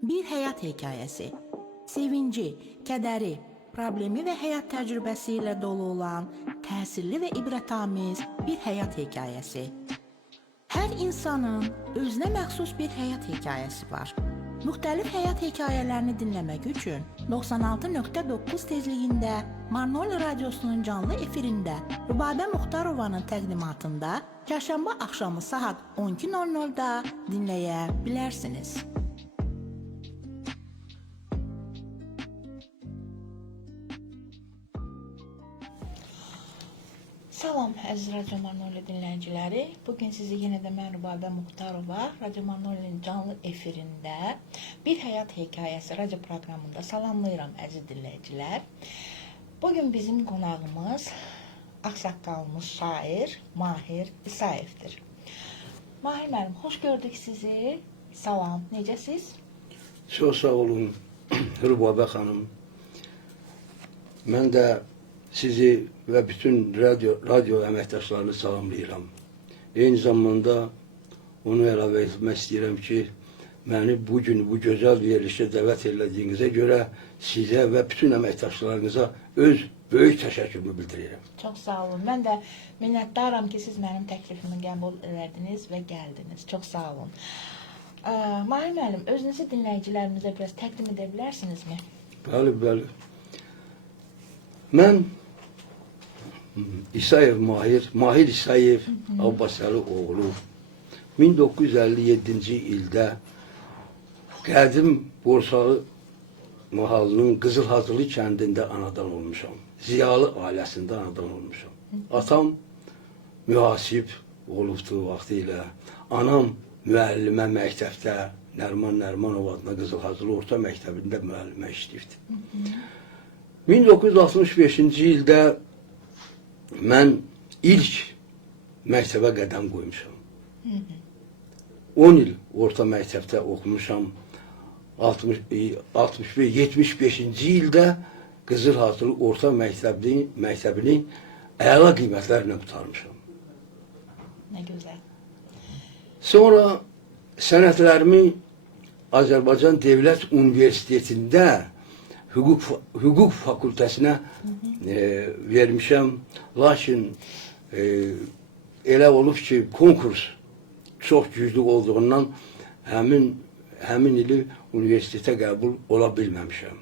Bir həyat hekayəsi. Sevinci, kədəri, problemi və həyat təcrübəsi ilə dolu olan təsirli və ibrətamiz bir həyat hekayəsi. Hər insanın özünə məxsus bir həyat hekayəsi var. Müxtəlif həyat hekayələrini dinləmək üçün 96.9 tezliyində Marnoli Radiosunun canlı efirində Rübabə Muxtarovanın təqdimatında çərşənbə axşamı saat 12:00-da dinləyə bilərsiniz. Salam əziz Radio Marnoli dinləyiciləri. Bugün sizi yenə də mən Rübabə Muxtarova Radio Marnoli'nin canlı efirində bir həyat hekayəsi radio proqramında salamlayıram əziz dinləyicilər. Bugün bizim qonağımız ağsaqqalımız şair Mahir İsayevdir. Mahir müəllim, xoş gördük sizi. Salam, necəsiz? Çox sağ olun Rübabə xanım. Mən də sizi və bütün radio əməkdaşlarını salamlayıram. Eyni zamanda onu əlavə etmək istəyirəm ki, məni bugün bu gözəl verilişə dəvət elədiyinizə görə sizə və bütün əməkdaşlarınıza öz böyük təşəkkürümü bildirirəm. Çox sağ olun. Mən də minnətdaram ki, siz mənim təklifimi qəbul edərdiniz və gəldiniz. Çox sağ olun. Mahir müəllim, özünüzü dinləyicilərimizə biraz təqdim edə bilərsinizmi? Bəli, bəli. Mən İsayev Mahir İsayev Abbasəli oğlu 1957-ci ildə qədim Borsalı mahallının Qızılhazırlı kəndində anadan olmuşam. Ziyalı ailəsində anadan olmuşam. Atam mühasib olubdu vaxtı ilə. Anam müəllimə məktəbdə Nərman Nərmanov adına Qızılhazırlı orta məktəbində müəllimə işləyirdi. 1965-ci ildə mən ilk məktəbə qədəm qoymuşam. 10 il orta məktəbdə oxumuşam. 75-ci ildə Qızılhazırlı orta məktəbini əla qiymətlərlə qurtarmışam. Nə gözəl. Sonra sənədlərimi Azərbaycan Dövlət Universitetində hüquq fakültəsinə vermişəm. Lakin elə olub ki, konkurs çox güclü olduğundan həmin ili universitetə qəbul ola bilməmişəm.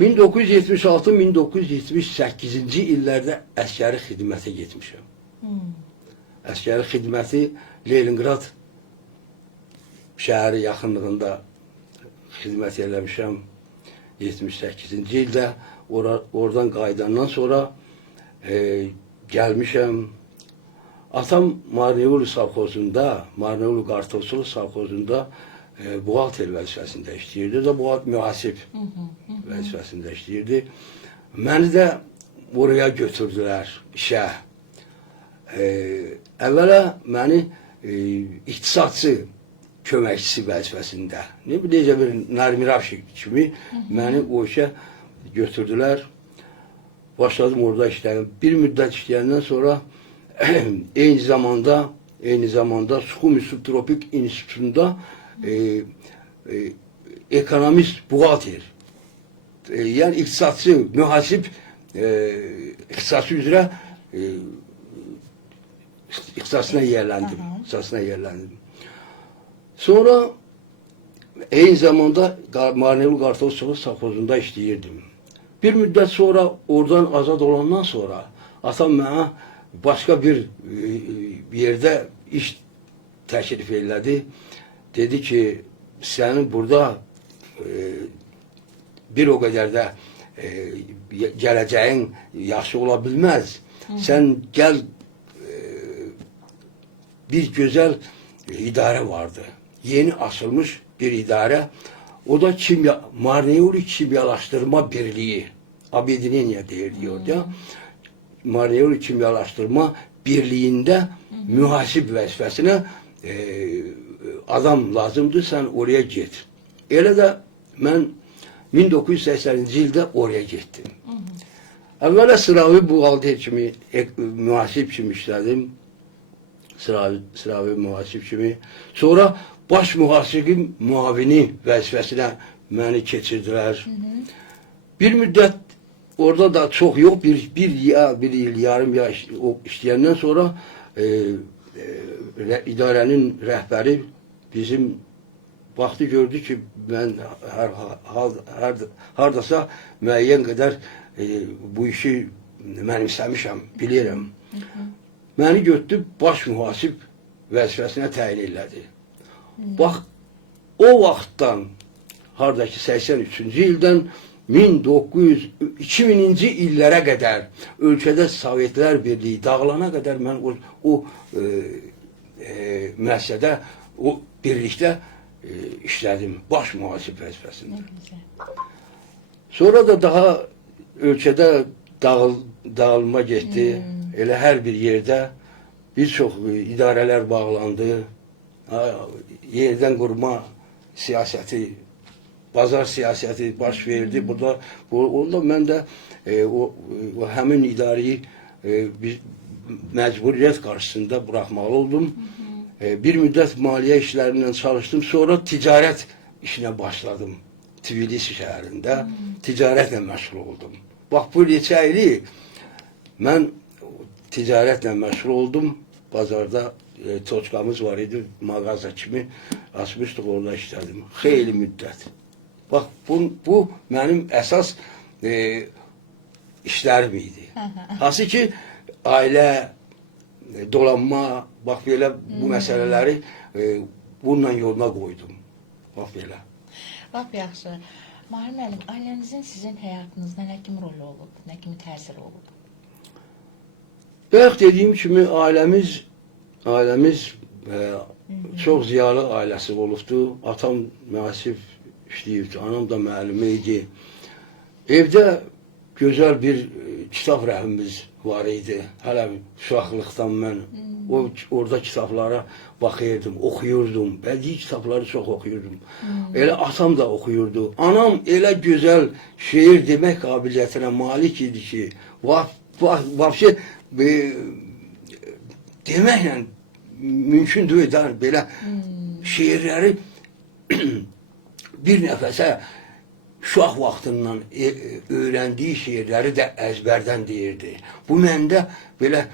1976-1978-ci illərdə əskəri xidmətə getmişəm. Əskəri xidməti Leningrad şəhəri yaxınlığında xidmət eləmişəm. 78-ci ildə oradan qayıdandan sonra gəlmişəm. Atam Marneuli savxozunda, Marneuli Qartosulu savxozunda buğalter vəzifəsində işləyirdi. O da mühasib vəzifəsində işləyirdi. Məni də oraya götürdülər işə. Əvvəla məni iqtisadçı köməkçisi vəzifəsində, necə bir Narmirafşik kimi məni o işə götürdülər. Başladım orada işləyəm. Bir müddət işləyəndən sonra eyni zamanda Suxumi Subtropik İnstitutunda ekonomist buğalter, yəni iqtisadçı, mühasib ixtisası üzrə ixtisasına yerləndim. Sonra eyni zamanda Marneuli Qartosulu savxozunda işləyirdim. Bir müddət sonra oradan azad olandan sonra atam mənə başqa bir yerdə iş təklif elədi. Dedi ki, sənin burada bir o qədər də gələcəyin yaxşı ola bilməz. Sən gəl, bir gözəl idarə vardı. Yeni açılmış bir idarə. O da Marneuli Kimyalaşdırma Birliği. Abedineniya deyirdi orada. Marneuli Kimyalaşdırma Birliğində mühasib vəzifəsinə adam lazımdır, sən oraya get. Elə də mən 1980-ci ildə oraya getdim. Əvvələ sıravi buğalter kimi, mühasib kimi işlədim. Sıravi mühasib kimi. Sonra baş mühasirin müavini vəzifəsinə məni keçirdilər. Bir müddət orada da çox yox, bir il, yarım ya işləyəndən sonra idarənin rəhbəri bizim vaxtı gördü ki, mən hardasa müəyyən qədər bu işi mənimsəmişəm, bilirəm. Məni götürüb baş mühasib vəzifəsinə təyin elədi. Bax, o vaxtdan, haradakı 83-cü ildən 2000-ci illərə qədər ölkədə Sovetlər Birliyi dağılana qədər mən o müəssisədə, o birlikdə işlədim, baş mühasib vəzifəsində. Sonra da daha ölkədə dağılma getdi. Elə hər bir yerdə bir çox idarələr bağlandı. Yerdən qurma siyasəti, bazar siyasəti baş verdi. Onda mən də həmin idarəyi məcburiyyət qarşısında buraxmalı oldum. Bir müddət maliyyə işlərindən çalışdım. Sonra ticarət işinə başladım. Tbilisi şəhərində ticarətlə məşğul oldum. Bax, bu neçə ili mən ticarətlə məşğul oldum. Bazarda toçkamız var idi, mağaza kimi açmışdıq, orada işlədim. Xeyli müddət. Bax, bu mənim əsas işlərim idi. Hansı ki, ailə, dolanma, bax belə bu məsələləri bununla yoluna qoydum. Bax belə. Lap yaxşı. Mahir müəllim, ailənizin sizin həyatınızda nə kimi rolu olub, nə kimi təsiri olub? Bayaq dediyim kimi ailəmiz çox ziyalı ailəsi olubdu. Atam mühasib işləyibdi, anam da müəllimə idi. Evdə gözəl bir kitab rəhmimiz var idi. Hələ uşaqlıqdan mən orada kitablara baxırdım, oxuyurdum. Bədii kitabları çox oxuyurdum. Elə atam da oxuyurdu. Anam elə gözəl şeir demək qabiliyyətinə malik idi ki, vəbşə deməklə mümkün deyil, belə şeirləri bir nəfəsə uşaq vaxtından öyrəndiyi şeirləri də əzbərdən deyirdi. Bu məndə belə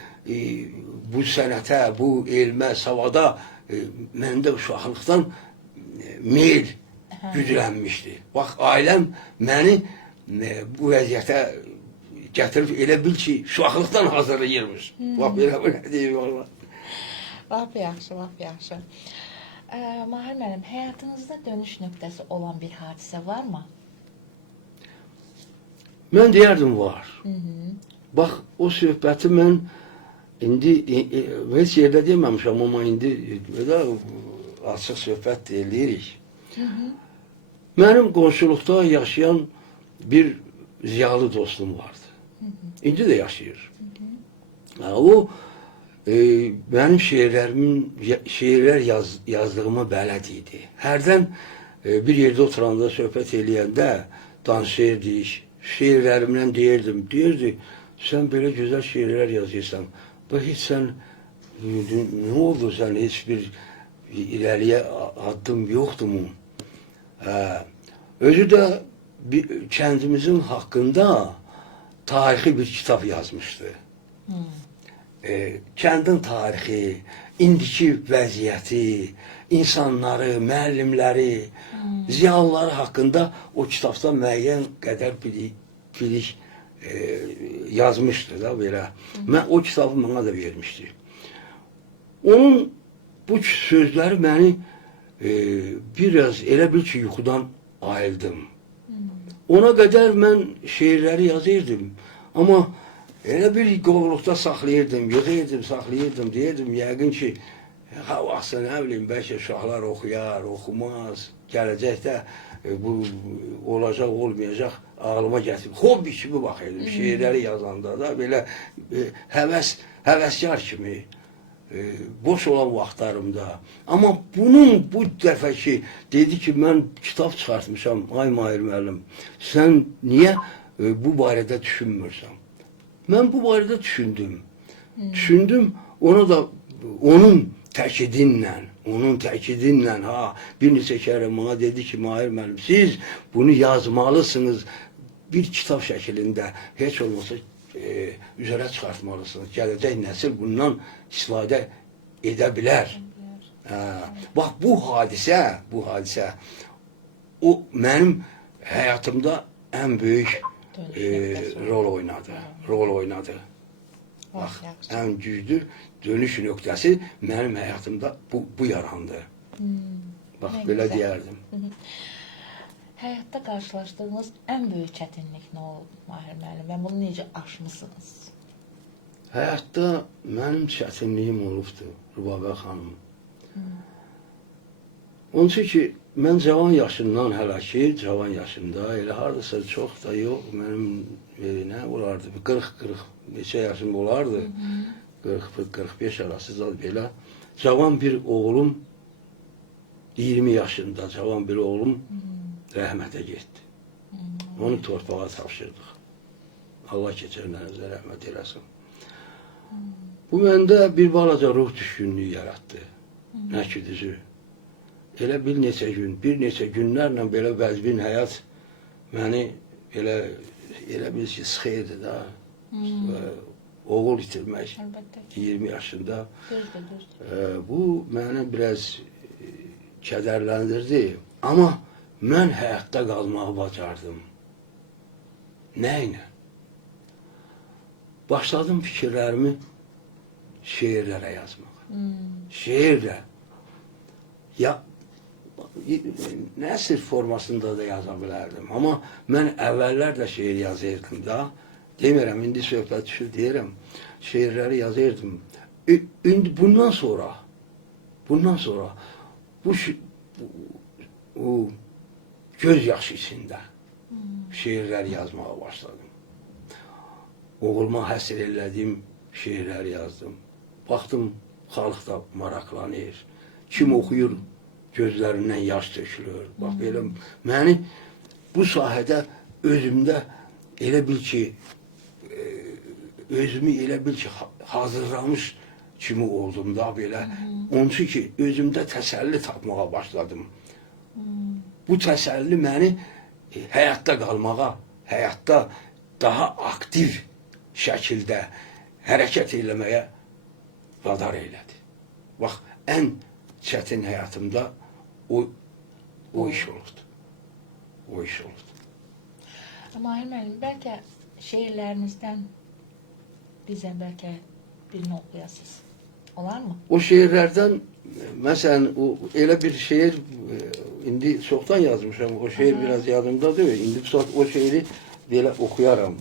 bu sənətə, bu elmə, savada məndə uşaqlıqdan meyl güclənmişdi. Bax, ailəm məni bu vəziyyətə gətirib elə bil ki, uşaqlıqdan hazırlayırmış. Bax, belə deyim, valla. Lap yaxşı, lap yaxşı. Mahir müəllim, həyatınızda dönüş nöqtəsi olan bir hadisə varmı? Mən deyərdim, var. Bax, o söhbəti mən indi heç yerdə deməmişəm, amma indi açıq söhbət deyirik. Mənim qonşuluqda yaşayan bir ziyalı dostum vardı. İndi də yaşayır. O, mənim şeirlər yazdığıma bələd idi. Hərdən bir yerdə oturanda, söhbət eləyəndə danışırdik, şeirlərimlə deyirdi, sən belə gözəl şeirlər yazırsan, heç sən, nə oldu sən, heç bir irəliyə addım yoxdur mu? Özü də kəndimizin haqqında tarixi bir kitab yazmışdı. Kəndin tarixi, indiki vəziyyəti, insanları, müəllimləri, ziyalıları haqqında o kitabda müəyyən qədər bilik yazmışdı da belə. O kitabı mənə də vermişdi. Onun bu sözləri məni biraz elə bil ki, yuxudan ayıldım. Ona qədər mən şeirləri yazırdım. Amma elə bir qovluqda saxlayırdım, yığırdım, saxlayırdım, deyirdim, yəqin ki, vaxtsa nə bileyim, bəlkə uşaqlar oxuyar, oxumaz, gələcəkdə bu olacaq, olmayacaq, ağlıma gətirib. Hobbi kimi baxırdım, şeirləri yazanda da belə həvəskar kimi, boş olan vaxtlarımda. Amma bunun bu dəfəki dedi ki, mən kitab çıxartmışam, ay Mahir müəllim, sən niyə bu barədə düşünmürsən? Mən bu barədə düşündüm. Düşündüm, ona da onun təkidinlə, onun təkidinlə, bir neçə kərə bana dedi ki, Mahir müəllim, siz bunu yazmalısınız, bir kitab şəklində, heç olmasa üzərə çıxartmalısınız. Gələcək nəsil bundan istifadə edə bilər. Bax, bu hadisə, o mənim həyatımda ən böyük rol oynadı. Bax, ən güclü dönüş nöqtəsi mənim həyatımda bu yarandı. Bax, belə deyərdim. Həyatda qarşılaşdığınız ən böyük çətinlik nə oldu, Mahir müəllim? Və bunu necə aşmısınız? Həyatda mənim çətinliyim olubdur, Rübabə xanım. Onun üçün ki, mən cavan yaşından hələ ki, cavan yaşımda, elə hardasa çox da yox, mənim nə olardı, 40 neçə yaşım olardı, 40-45 arası zad belə. Cavan bir oğlum, 20 yaşında cavan bir oğlum rəhmətə getdi. Onu torpağa tapşırdıq. Allah keçənlərinizə rəhmət eləsin. Bu məndə bir balaca ruh düşkünlüyü yaratdı. Nə ki düzü. Elə bir neçə günlərlə belə vəzbin həyat məni elə bil ki, sıxıydı da. Oğul itirmək 20 yaşında. Bu məni biraz kədərləndirdi. Amma mən həyatda qalmağı bacardım. Nə ilə? Başladım fikirlərimi şeirlərə yazmaq. Şeirlə. Ya, nəsr formasında da yaza bilərdim. Amma mən əvvəllər də şeir yazırdım da. Demirəm, indi söhbət düşür, deyirəm. Şeirləri yazırdım. İndi bundan sonra bu göz yaşı içində şeirlər yazmağa başladım. Oğluma həsr elədiyim şeirləri yazdım. Baxdım, xalq da maraqlanır. Kim oxuyur, gözlərindən yaş tökülür. Bax, belə məni bu sahədə özümdə elə bil ki, özümü elə bil ki, hazırlamış kimi oldum da belə. Onun üçün ki, özümdə təsəlli tapmağa başladım. Bu təsəlli məni həyatda qalmağa, həyatda daha aktiv şəkildə hərəkət eləməyə vadar elədi. Bax, ən çətin həyatımda o iş oldu. O iş oldu. Mahir müəllim, bəlkə şeirlərinizdən bizə bəlkə birini oxuyasınız. Olar mı? O şeirlərdən, məsələn, elə bir şeir, indi çoxdan yazmışam, o şeir biraz yadımda deyil. İndi o şeiri belə oxuyaram.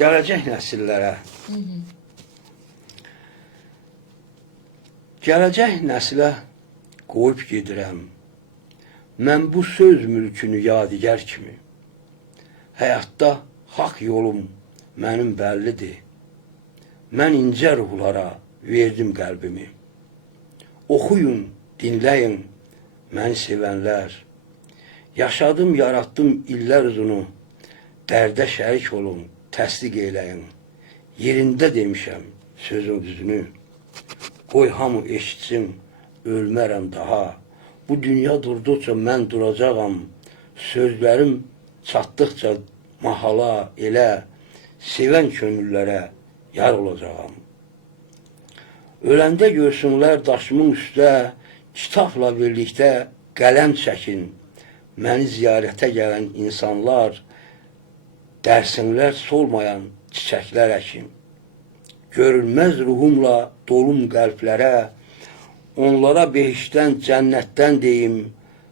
Gələcək nəsillərə. Gələcək nəsilə qoyub gedirəm. Mən bu söz mülkünü yadigar kimi. Həyatda haqq yolum mənim bəllidir. Mən incə ruhlara verdim qəlbimi. Oxuyun, dinləyin, məni sevənlər. Yaşadım, yaratdım illər uzunu. Dərdə şərik olun, təsdiq eləyin. Yerində demişəm sözün düzünü. Qoy hamı eşitsin, ölmərəm daha. Bu dünya durduqca mən duracağam. Sözlərim çatdıqca mahala elə, sevən könüllərə yar olacağam. Öləndə görsünlər daşımın üstə, kitabla birlikdə qələm çəkin. Məni ziyarətə gələn insanlar, dərsinlər solmayan çiçəklər əkin. Görünməz ruhumla dolum qəlblərə, onlara behişdən, cənnətdən deyim,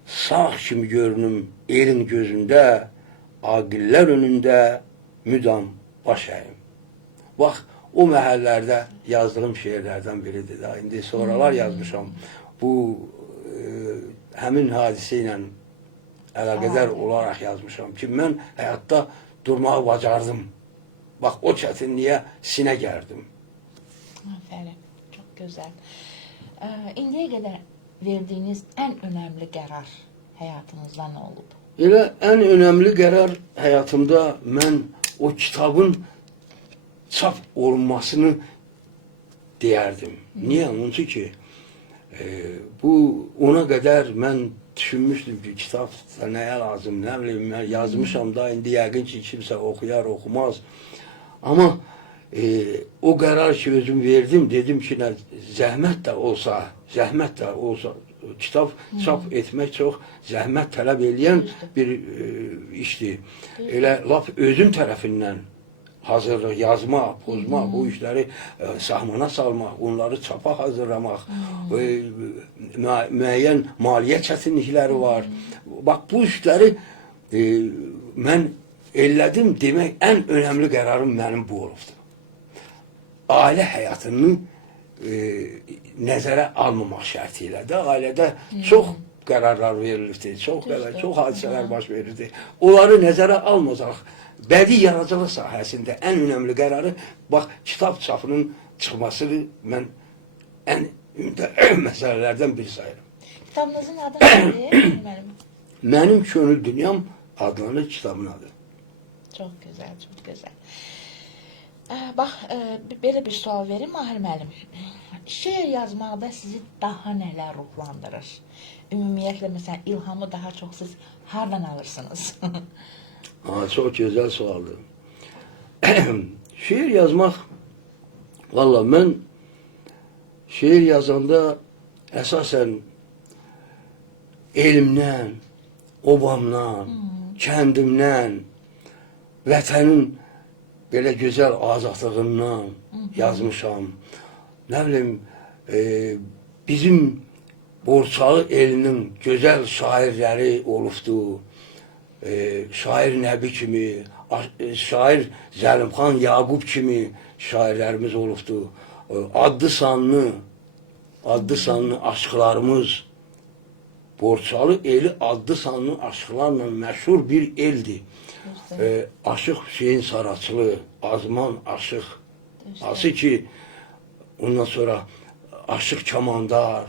sağ kimi görünüm elin gözündə, aqillər önündə müdam baş əyim. Bax, o məhəllərdə yazdığım şeirlərdən biridir da. İndi sonralar yazmışam. Bu, həmin hadisə ilə əlaqədar olaraq yazmışam ki, mən həyatda durmağı bacardım. Bax, o çətinliyə sinə gərdim. Aferin, çok güzel. İndiyə qədər verdiyiniz ən önəmli qərar həyatınızda nə olub? Elə ən önəmli qərar həyatımda mən o kitabın çap olunmasını deyərdim. Niyə? Onun üçün ki, bu ona qədər mən düşünmüşdüm ki, kitab nəyə lazım, nə bileyim, mən yazmışam da, indi yəqin ki, kimsə oxuyar, oxumaz. Amma o qərar ki, özüm verdim, dedim ki, zəhmət də olsa, kitab çap etmək çox zəhmət tələb eləyən bir işdir. Elə lap özüm tərəfindən hazırlıq, yazmaq, pozmaq, bu işləri sahmana salmaq, onları çapa hazırlamaq, müəyyən maliyyə çətinlikləri var. Bax, bu işləri mən elədim, demək, ən önəmli qərarım mənim bu olubdur. Ailə həyatını nəzərə almamaq şərti ilə də ailədə çox qərarlar verilirdi, çox hadisələr baş verirdi. Onları nəzərə almayacaq. Bədii yaradıcılıq sahəsində ən önəmli qərarı, bax, kitab çapının çıxmasını mən ən məsələlərdən biri sayırım. Kitabınızın adı nədir? Mənim Könül Dünyam adlanır kitabın adı. Çox gözəl, çox gözəl. Bax, belə bir sual verim, Mahir müəllim. Şeir yazmaqda sizi daha nələr ruhlandırır? Ümumiyyətlə, məsələn, ilhamı daha çox siz hardan alırsınız? Çox gözəl sualdır. Şeir yazmaq, valla mən şeir yazanda əsasən elimdən, obamdan, kəndimdən, vətənin belə gözəl azadlığından yazmışam. Nə bilim, bizim Borçalı elinin gözəl şairləri olubdu. Şair Nəbi kimi, şair Zəlimxan Yaqub kimi şairlərimiz olubdu. Adlı sanlı aşıqlarımız, Borçalı eli adlı sanlı aşıqlarla məşhur bir eldir. Aşıq Hüseyin Saraçlı, Azman Aşıq, hansı ki, ondan sonra Aşıq Kamandar,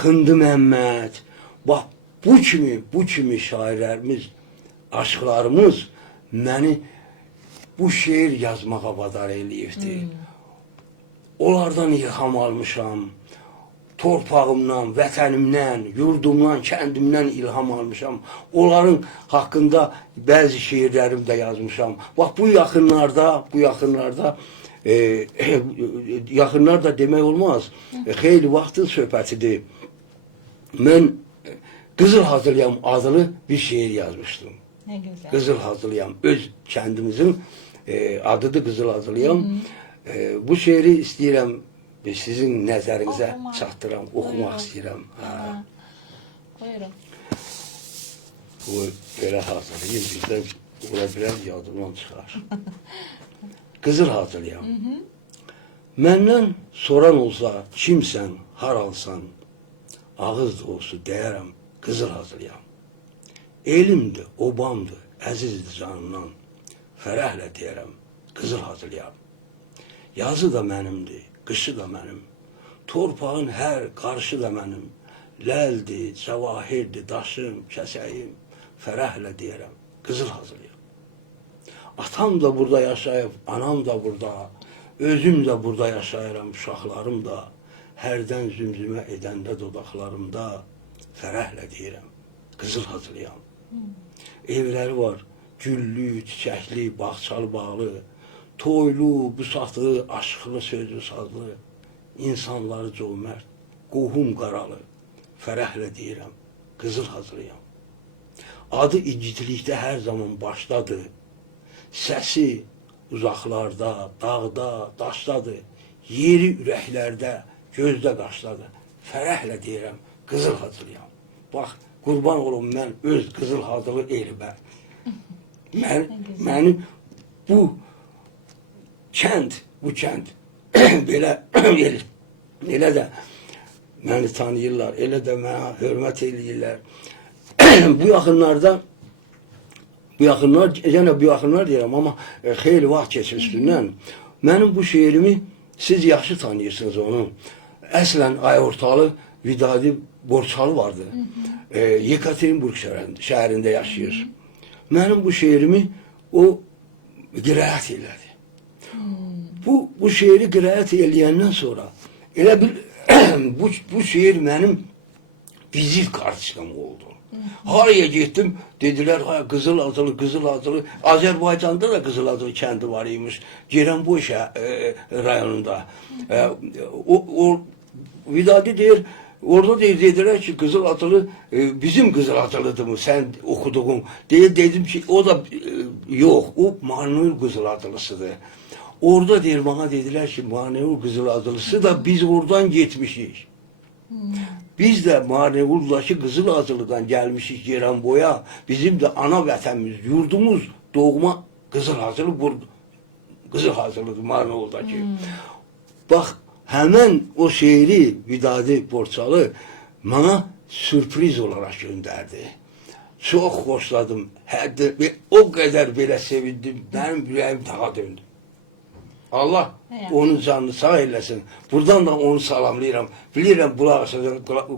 Xındı Məmməd, bax, bu kimi şairlərimiz, aşıqlarımız məni bu şeir yazmağa vadar eləyirdi. Onlardan ilham almışam, torpağımdan, vətənimdən, yurdumdan, kəndimdən ilham almışam. Onların haqqında bəzi şeirlərim də yazmışam. Bax, bu yaxınlar da demək olmaz, xeyli vaxtın söhbətidir. Mən Qızıl Hazırlayam adlı bir şeir yazmışdım. Nə gözəl. Qızıl Hazırlayam, öz kəndimizin adıdır Qızıl Hazırlayam. Bu şeiri istəyirəm sizin nəzərinizə çatdıram, oxumaq istəyirəm. Buyurun. Bu belə hazırlayayım, bizdən ola bilər yadımdan çıxar. Qızıl Hazırlayam. Məndən soran olsa, kimsən, haralsan, ağız dolusu deyərəm, Qızıl Hazırlayam. Elimdir, obamdır, əzizdir canımdan, fərəhlə deyərəm, Qızıl Hazırlayam. Yazı da mənimdir, qışı da mənim, torpağın hər qarşı da mənim, ləldir, cəvahirdir, daşım, kəsəyim, fərəhlə deyərəm, Qızıl Hazırlayam. Atam da burada yaşayıb, anam da burada, özüm də burada yaşayıram, uşaqlarım da, hərdən zümzümə edəndə dodaqlarımda, fərəhlə deyirəm, Qızıl Hazırlayam. Evləri var, güllü, çiçəkli, bağçalı, bağlı, toylu, busatlı, aşıqlı, sözlü, sazlı, insanları cömert, qohum qaralı, fərəhlə deyirəm, Qızıl Hazırlayam. Adı igidlikdə hər zaman başdadır, səsi uzaqlarda, dağda, daşdadır, yeri ürəklərdə, gözdə qaşdadır, fərəhlə deyirəm, Qızıl Hazırlayam. Bax, qurban olum mən öz Qızıl Hazırlı elimə. Mənim bu kənd belə də məni tanıyırlar, elə də mənə hörmət eləyirlər. Bu yaxınlar deyirəm, amma xeyli vaxt keçir üstündən. Mənim bu şeirimi siz yaxşı tanıyırsınız onu. Əslən Ayortalı Vidadi Borçalı vardı. Yekaterinburg şehrinde yaşıyor. Benim bu şehrimi o qiraət elədi. Bu şeiri qiraət eləyəndən sonra elə bir bu şeir mənim vizit kartçığım oldu. Haraya gittim dediler ha Kızıladılı Azerbaycan'da da Kızıladılı kendi var imiş. Ceyranboy rayonunda. O Vidadi der orada dediler ki Kızıladılı bizim Kızıladılı'dı mı sen okuduğun diye dedim ki o da yok o Manuel Kızıladılısıdır. Orada der bana dediler ki Manuel Kızıladılısı da biz oradan gitmişiz. Biz de Manevuldaki Kızılazılı'dan gelmişiz Ceyranboy'a. Bizim de ana vətənimiz, yurdumuz, doğma Kızılazılı Kızılazılı'dır Manevuldaki. Bak hemen o şeiri Vidadi Borçalı bana sürpriz olarak gönderdi. Çok hoşladım. O kadar belə sevindim. Benim yüreğim daha döndü. Allah onun canını sağ eylesin. Buradan da onu salamlayıram. Bilirəm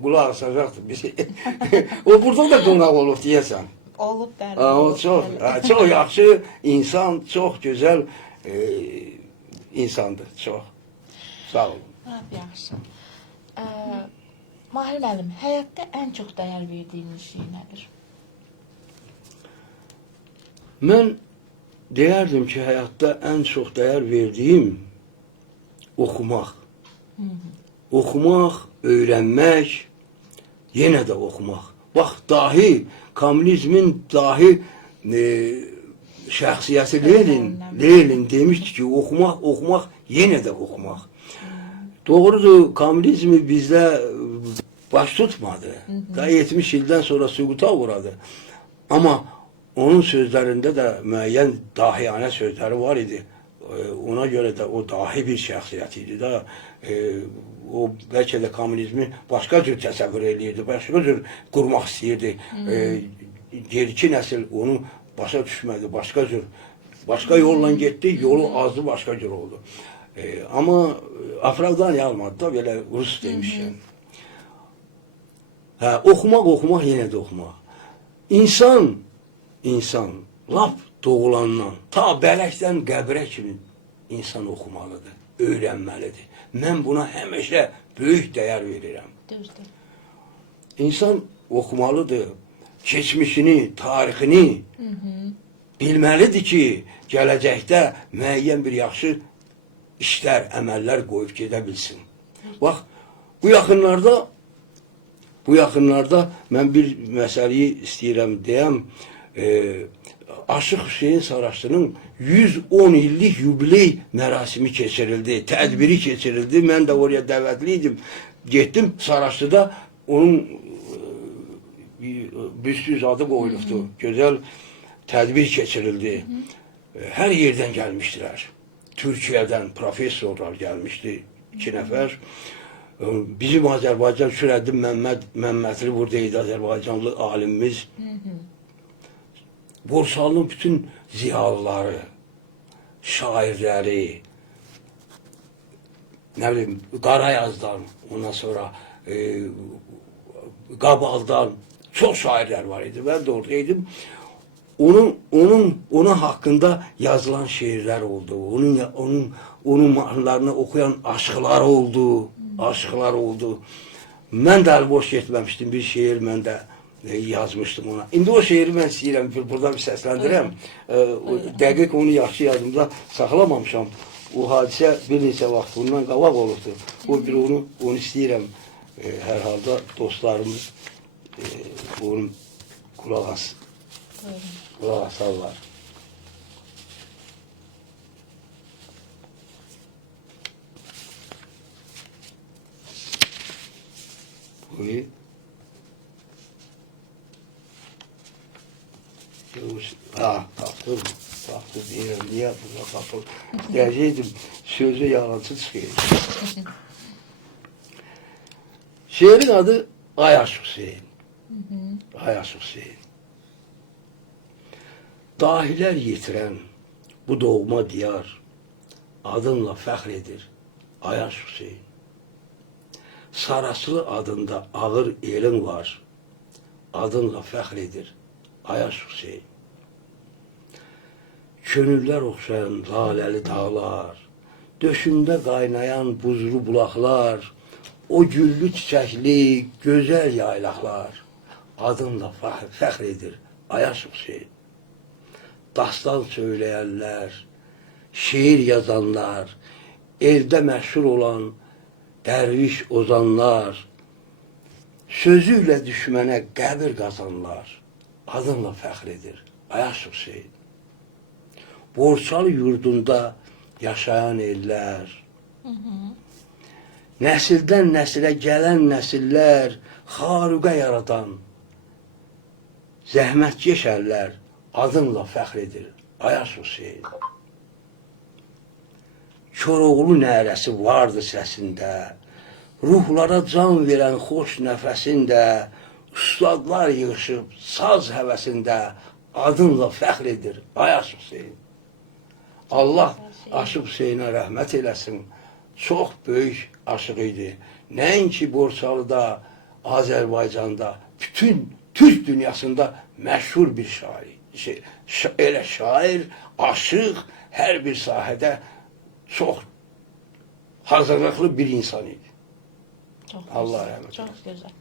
qulaq asacaktır bizi. O burada da qonaq olub deyəsən. Olub bəli. O çok yaxşı insan, çok güzel insandır. Çok. Sağ olun. Yaxşı. Mahir müəllim, həyatda ən çox dəyər verdiyiniz şey nədir? Ben deyərdim ki, hayatta en çok değer verdiğim okumak. Okumak, öğrenmek, yine de okumak. Bak dahi komünizmin dahi şəxsiyyəti Lenin demişti ki okumak, yine de okumak. Doğrudur komünizmi bizde baş tutmadı. Daha 70 yıldan sonra süquta uğradı. Ama onun sözlerinde de müəyyən dahiyane sözleri var idi. Ona göre de o dahi bir şəxsiyyət idi da. O belki de komünizmi başka cür təsəvvür eləyirdi, başka cür qurmaq istəyirdi. Geriki nəsil onu başa düşmədi, başka yolla gitti, yolu azdı, başka cür oldu. Ama Afravdaniya almadı da belə Rus demişəm. Okumaq, yine de okumaq. İnsan lap doğulandan, ta bələkdən qəbrə kimi insan okumalıdır, öyrənməlidir. Mən buna həmişə böyük dəyər verirəm. Düzdür. İnsan okumalıdır, keçmişini, tarixini bilməlidir ki, gələcəkdə müəyyən bir yaxşı işlər, əməllər qoyub gedə bilsin. Bax, bu yaxınlarda mən bir məsələyi istəyirəm deyəm. Aşıq Hüseyin Saraçlı'nın 110 illik yubiley mərasimi keçirildi, tədbiri keçirildi. Mən də oraya dəvətliydim. Getdim Saraçlı'da onun büstüz adı qoyulubdu. Gözəl tədbir keçirildi. Hər yerdən gəlmişdilər. Türkiyədən professorlar gəlmişdi, 2 nəfər. Bizim Azərbaycan Şürəddin Məmmədli buradaydı, Azərbaycanlı alimimiz. Borçalının bütün ziyalıları, şairləri, ne bileyim Qarayazdan, ondan sonra Qabaldan çok şairler var idi. Ben de oradaydım. Onun hakkında yazılan şiirler oldu. Onun mahnılarını okuyan aşıqlar oldu. Ben de boş getməmişdim. Bir şiir ben de yazmışdım ona. İndi o şiiri ben istəyirəm, burada bir səsləndirəm. Dəqiq onu yaxşı yadımda saxlamamışam. O hadisə bir neçə vaxt bundan qabaq olubdu. Onu istəyirəm. Hər halda dostlarımız onun qulaq asarlar. Buyur. Tapdım deyirəm, niyə buna tapıl? Deyəcəkdim, sözü yalancı çıxıyor. Şiirin adı Ayaş Hüseyin. Ayaş Hüseyin. Dahilər yetirən bu doğma diyar adınla fəxr edir Ayaş Hüseyin. Saraslı adında ağır elin var. Adınla fəxr edir Ayas Hüseyin. Könüller oxşayan laləli dağlar, döşündə qaynayan buzlu bulaqlar, o güllü çiçəkli gözəl yaylaqlar, adınla fəxr edir Ayas Hüseyin. Dastan söyləyənlər, şiir yazanlar, evdə məşhur olan dərviş ozanlar, sözüyle düşmənə qəbir qazanlar, adınla fəxr edir Ayas Hüseyin. Borçalı yurdunda yaşayan eller, nəsildən nəsilə gələn nəsillər, xarüqə yaradan, zəhmətkeş əllər, adınla fəxr edir Ayas Hüseyin. Koroğlu nərəsi vardı səsində, ruhlara can verən xoş nəfəsində, ustadlar yığışıb saz həvəsində, adınla fəxr edir Ayas Hüseyin. Allah Aşıq Hüseynə rəhmət eləsin, çox böyük aşıq idi. Nəinki Borçalıda, Azərbaycanda, bütün Türk dünyasında məşhur bir şair. Elə şair, aşıq, hər bir sahədə çox hazırlıqlı bir insan idi. Allah rəhmət eləsin. Çox gözəl.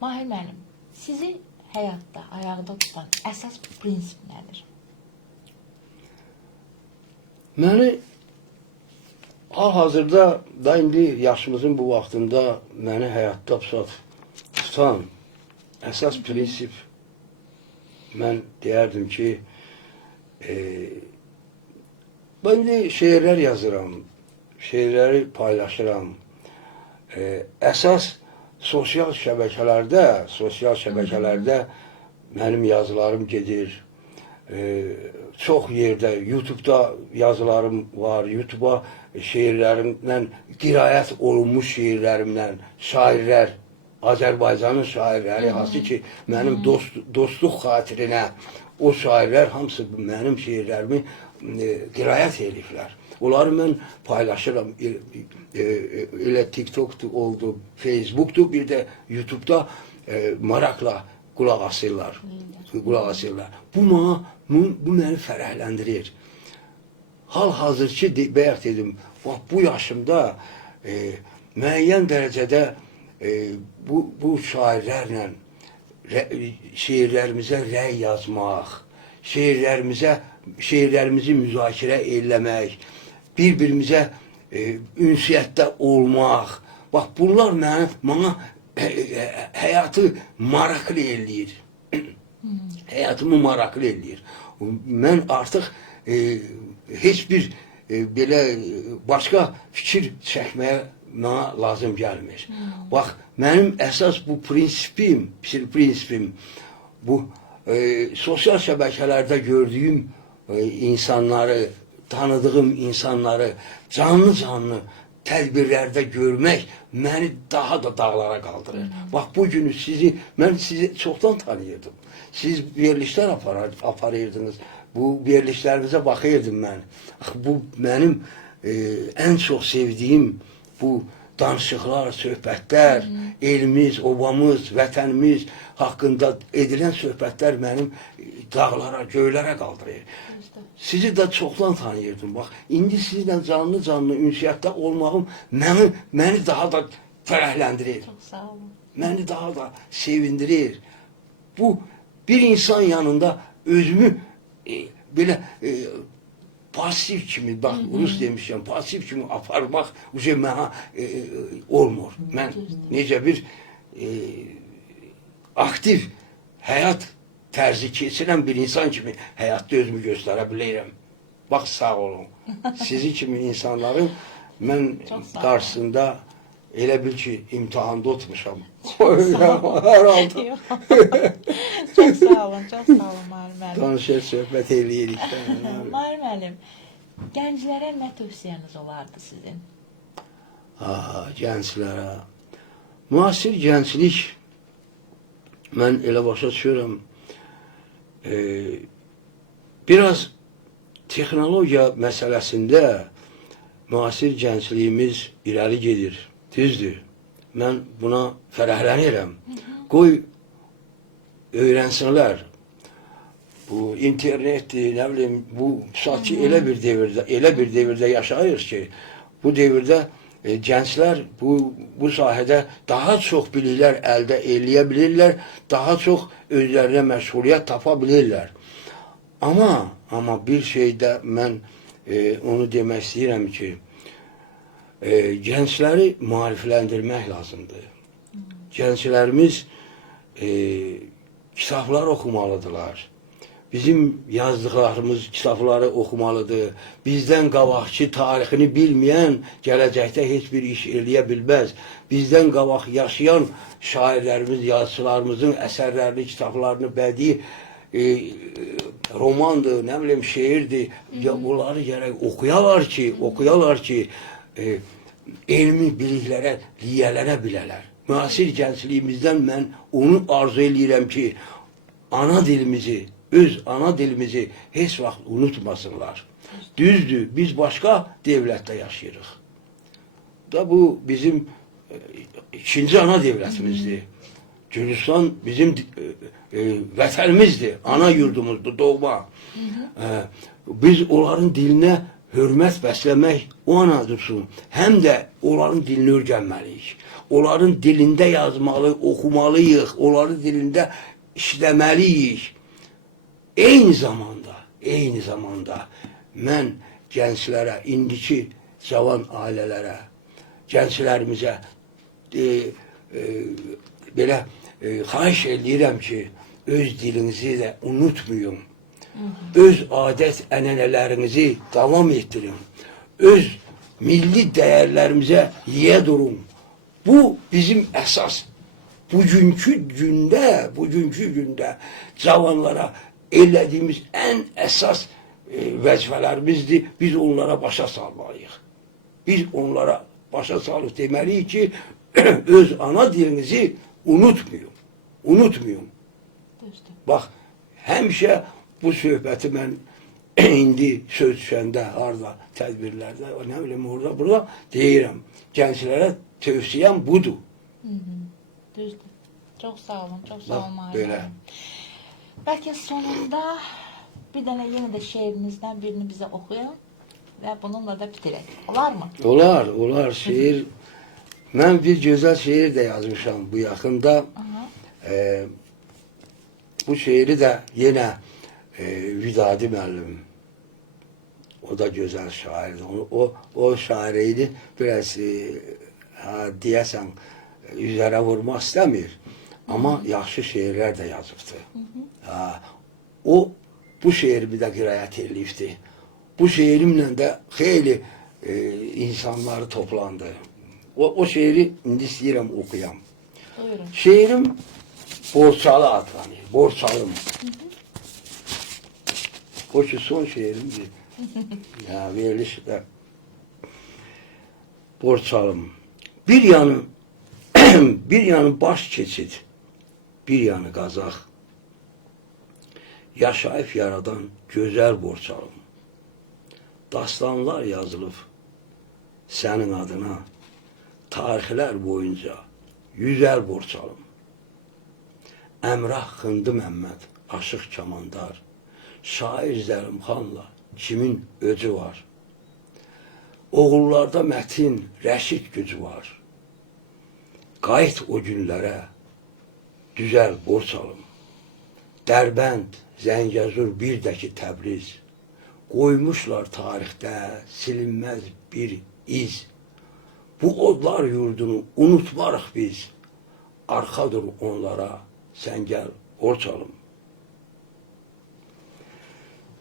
Mahir müəllim, sizi həyatda ayaqda tutan əsas prinsip nədir? Məni hal-hazırda da indi yaşımızın bu vaxtında məni həyatda tutan əsas prinsip mən deyərdim ki ben indi şeirlər yazıram, şeirləri paylaşıram. Əsas sosial şəbəkələrdə mənim yazılarım gedir. Çox yerdə, YouTube'da yazılarım var, YouTube'a şeirlərimdən, qirayət olunmuş şeirlərimdən, şairlər, Azərbaycanın şairləri, hansı ki, mənim dostluq xatirinə o şairlər hamısı mənim şeirlərimi qirayət ediblər. Onları mən paylaşıram. Elə TikTok'dur, oldu, Facebook'dur, bir də YouTube'da maraqla qulaq asırlar. Bu məni fərəhləndirir. Hal-hazır ki, bayaq dedim, bu yaşımda müəyyən dərəcədə bu şairlərlə şeirlərimizə rəy yazmaq, şeirlərimizi müzakirə eləmək, bir-birimizə ünsiyyətdə olmaq. Bax, bunlar mənə həyatı maraqlı eləyir. Həyatımı maraqlı eləyir. Mən artıq heç bir belə başqa fikir çəkməyə mənə lazım gəlmir. Bax, mənim əsas bu prinsipim, bu sosial şəbəkələrdə gördüyüm insanları, tanıdığım insanları canlı tədbirlərdə görmək məni daha da dağlara qaldırır. Bax, bugünü mən sizi çoxdan tanıyırdım. Siz verilişlər aparırdınız. Bu verilişlərinizə baxırdım mən. Bu mənim ən çox sevdiyim bu danışıqlar, söhbətlər, elimiz, obamız, vətənimiz haqqında edilən söhbətlər mənim dağlara, göylərə qaldırır. Sizi də çoxdan tanıyırdım. Bax, indi sizlə canlı ünsiyyətdə olmağım məni daha da fərəhləndirir. Çox sağ olun. Məni daha da sevindirir. Bu, bir insan yanında özümü belə pasif kimi, bax, Rus demişəm, pasif kimi aparmaq mənə olmur. Mən necə bir aktiv həyat tərzi keçirən bir insan kimi həyatda özümü göstərə bilirəm. Bax, sağ olun. Sizi kimi insanların mən qarşısında elə bil ki, imtihanda otmuşam. Herhalde. Çox sağ olun, Mahir müəllim. Danışır, söhbət eləyirik. Mahir müəllim, gənclərə nə tövsiyəniz olardı sizin? Gənclərə. Müasir gənclik, mən elə başa düşürəm, biraz texnologiya məsələsində müasir gəncliyimiz irəli gedir. Düzdür. Mən buna fərəhlənirəm. Qoy öyrənsinlər. Bu internetdir, nə bilim, bu saatçı elə bir devirdə yaşayırız ki, bu devirdə gənclər bu sahədə daha çox biliklər əldə eləyə bilirlər, daha çox özlərinə məşğuliyyət tapa bilirlər. Amma bir şeydə mən onu demək istəyirəm ki, gəncləri maarifləndirmək lazımdır. Gənclərimiz kitablar oxumalıdırlar. Bizim yazdıqlarımız kitabları oxumalıdır. Bizdən qabaqçı tarixini bilməyən gələcəkdə heç bir iş eləyə bilməz. Bizdən qabaq yaşayan şairlərimiz, yazıçılarımızın əsərlərini, kitablarını, bədii romandır, nə bilim, şeirdir. Bunları gərək oxuyalar ki, elmi biliklərə yiyələnə bilələr. Müasir gəncliyimizdən mən onu arzu edirəm ki, öz ana dilimizi heç vaxt unutmasınlar. Düzdür, biz başqa devlətdə yaşayırıq. Bu bizim ikinci ana devlətimizdir. Gürcistan bizim vətənimizdir, ana yurdumuzdur, doğma. Biz onların dilinə hörmət bəsləmək o ana dursun, həm də onların dilini öyrənməliyik. Onların dilində yazmalı, oxumalıyıq, onların dilində işləməliyik. Eyni zamanda mən gənclərə, indiki cavan ailələrə, gənclərimizə belə xahiş edirəm ki, öz dilinizi də unutmayın. Öz adət ənənələrinizi davam etdirin. Öz milli dəyərlərimizə yiyə durun. Bu bizim əsas. Bugünkü gündə cavanlara elədiyimiz ən əsas vəzifələrimizdir. Biz onlara başa salmalıyıq. Biz onlara başa salıb deməliyik ki, öz ana dilinizi unutmayın. Bax, həmişə bu söhbəti mən indi söz düşəndə, harada, tədbirlərdə, nə bilim, orada, burada deyirəm. Gənclərə tövsiyəm budur. Düzdür. Çox sağ olun, Belə. Bəlkə sonunda bir dənə yenə də şeirinizdən birini bizə oxuyun və bununla da bitirək. Olar mı? Olar. Şeir. Mən bir gözəl şeir də yazmışam bu yaxında. Bu şeiri də yenə Vidadi müəllim. O da gözəl şairdir. O şairiydi biraz deyəsən üzərə vurmaq istəmir. Amma yaxşı şeirlər də yazıbdır. O bu şeirimi də qirayət edibdi. Bu şeirimlə də xeyli insanları toplandı. O şeiri indi istəyirəm oxuyam. Şeirim Borçalı adlanır. Borçalım. O ki son şeirimdir. Verilişdə. Borçalım. Bir yanı baş keçid, bir yanı qazaq. Yaşayıb yaradan gözəl Borçalım. Dastanlar yazılıb sənin adına, tarixlər boyunca yüzəl Borçalım. Əmrah Xındı Məmməd, Aşıq Kamandar, şair Zəlimxanla kimin öcü var? Oğullarda mətin, rəşid gücü var. Qayıt o günlərə, düzəl Borçalım. Dərbənd, Zəngəzur, bir də ki Təbriz. Qoymuşlar tarixdə silinməz bir iz. Bu odlar yurdunu unutmarıq biz. Arxadır onlara, sən gəl Borçalım.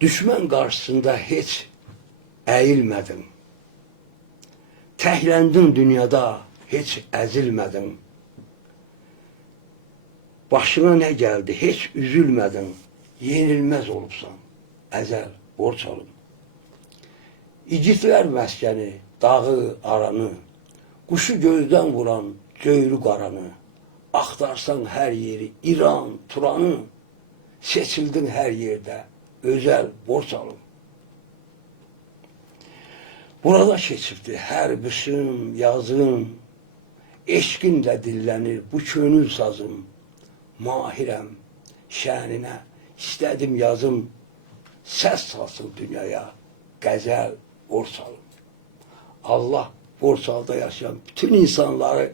Düşmən qarşısında heç əyilmədin. Təhləndin dünyada, heç əzilmədin. Başına nə gəldi, heç üzülmədin. Yenilməz olubsan, əzəl Borçalım. İgidlər məskəni, dağı, aranı, quşu gözdən vuran göyrü qaranı, axtarsan hər yeri, İran, Turanı, seçildin hər yerdə, özəl Borçalım. Burada keçibdi hər qışım, yazım, eşqinlə dillənir bu könül sazım. Mahirəm şəninə, istədim yazım, səs salsın dünyaya, qəzəl borsalım. Allah borsalda yaşayan bütün insanları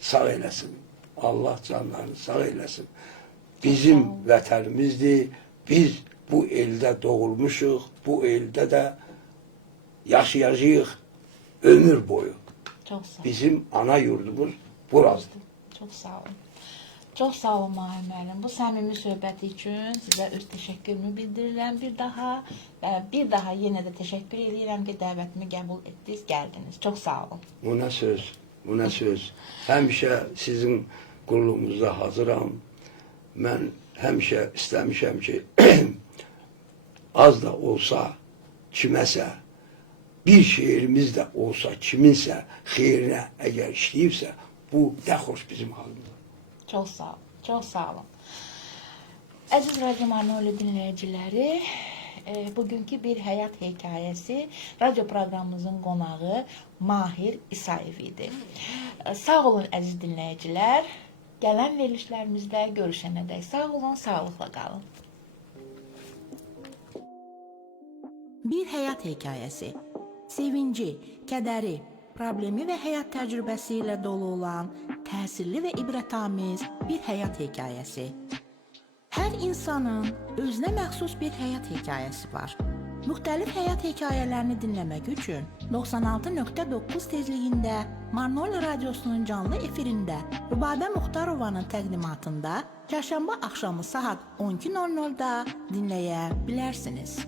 sağ eləsin. Allah canlarını sağ eləsin. Bizim vətənimizdir, biz bu eldə doğulmuşuq, bu eldə də yaşayacağıq ömür boyu. Çok sağ olun. Bizim ana yurdumuz burasıdır. Çok sağ olun. Çok sağ olun Mahir müəllim. Bu səmimi söhbəti üçün sizə öz təşəkkürümü bildirirəm bir daha. Bir daha yenə də təşəkkür edirəm ki, dəvətimi qəbul etdiniz, gəldiniz. Çok sağ olun. Bu nə söz, bu nə söz. Həmişə sizin qulluğunuzda hazıram. Mən həmişə istəmişəm ki, az da olsa kiməsə, bir şeirimiz də olsa kiminsə xeyrinə əgər işləyibsə, bu nə xoş bizim halımız. Çok sağ olun. Çok sağ olun. Əziz Radyo Manoli dinləyiciləri, bugünkü bir həyat hekayəsi radyo proqramımızın qonağı Mahir İsayev idi. Sağ olun əziz dinləyicilər. Gələn verilişlərimizdə görüşənədək sağ olun, sağlıqla qalın. Bir həyat hekayəsi. Sevinci, kədəri, problemi və həyat təcrübəsi ilə dolu olan təsirli və ibrətamiz bir həyat hekayəsi. Hər insanın özünə məxsus bir həyat hekayəsi var. Müxtəlif həyat hekayələrini dinləmək üçün 96.9 tezliyində Manoli Radiosunun canlı efirində Rübabə Muxtarovanın təqdimatında çərşənbə axşamı saat 12:00-da dinləyə bilərsiniz.